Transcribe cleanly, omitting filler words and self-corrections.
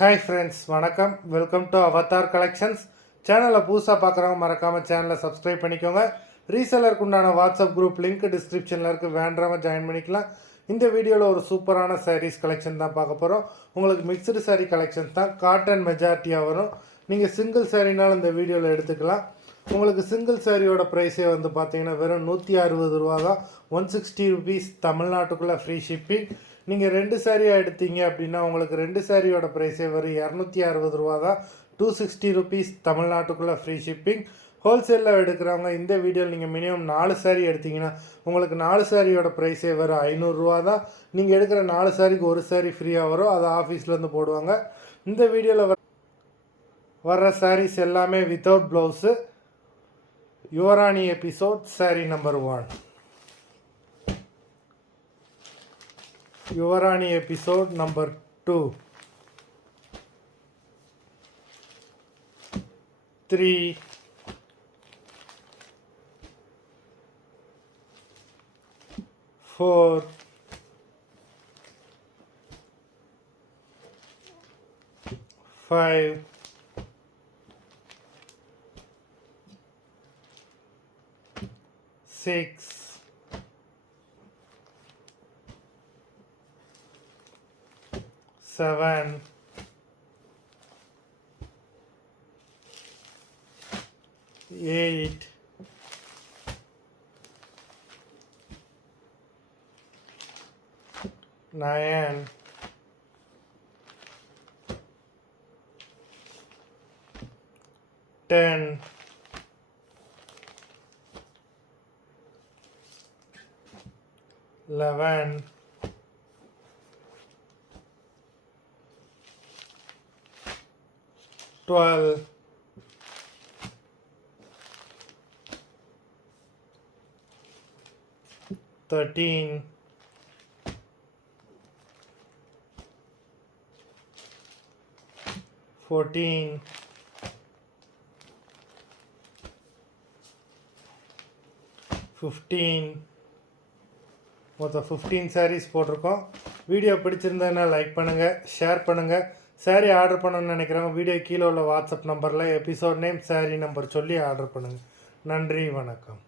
Hi friends, வணக்கம். Welcome to Avatar collections. சேனலை புதுசாக பார்க்குறவங்க மறக்காமல் சேனலை சப்ஸ்கிரைப் பண்ணிக்கோங்க. ரீசெலருக்கு உண்டான வாட்ஸ்அப் குரூப் லிங்க் டிஸ்கிரிப்ஷனில் இருக்குது, வேண்டவங்க ஜாயின் பண்ணிக்கலாம். இந்த வீடியோவில் ஒரு சூப்பரான சாரீஸ் கலெக்ஷன் தான் பார்க்க போகிறோம். உங்களுக்கு மிக்சடு சாரீ கலெக்ஷன்ஸ் தான், காட்டன் மெஜாரிட்டியாக வரும். நீங்கள் சிங்கிள் சாரீனாலும் இந்த வீடியோவில் எடுத்துக்கலாம். உங்களுக்கு சிங்கிள் சாரியோட ப்ரைஸே வந்து பார்த்தீங்கன்னா வெறும் 160 ரூபா தான். 160 ருபீஸ், தமிழ்நாட்டுக்குள்ளே ஃப்ரீ ஷிப்பிங். நீங்கள் 2 சாரியாக எடுத்தீங்க அப்படின்னா உங்களுக்கு 2 சாரியோட ப்ரைஸே வரும் 260 ரூபா தான். 260 ருபீஸ், தமிழ்நாட்டுக்குள்ளே ஃப்ரீ ஷிப்பிங். ஹோல்சேலில் எடுக்கிறவங்க இந்த வீடியோவில் நீங்கள் மினிமம் 4 சாரி எடுத்திங்கன்னா உங்களுக்கு 4 சாரியோட ப்ரைஸே வரும் 500 ரூபா தான். நீங்கள் எடுக்கிற 4 சாரிக்கு ஒரு சாரி ஃப்ரீயாக வரும், அதை ஆஃபீஸ்லேருந்து போடுவாங்க. இந்த வீடியோவில் வர்ற சாரீஸ் எல்லாமே வித்தவுட் ப்ளவுஸு. யுவராணி எபிசோட் சாரி நம்பர் 1. யுவராணி எபிசோட் நம்பர் 2, 3, 4, 5, 6, 7, 8, 9, 10, 11, 12, 13, 14, 15. மொத்தம் 15 சாரீஸ் போட்டிருக்கோம். வீடியோ பிடிச்சிருந்ததுன்னா லைக் பண்ணுங்கள், ஷேர் பண்ணுங்கள். சாரீ ஆர்டர் பண்ணணும்னு நினைக்கிறவங்க வீடியோ கீழே உள்ள வாட்ஸ்அப் நம்பரில் எபிசோட் நேம், சாரீ நம்பர் சொல்லி ஆர்டர் பண்ணுங்கள். நன்றி, வணக்கம்.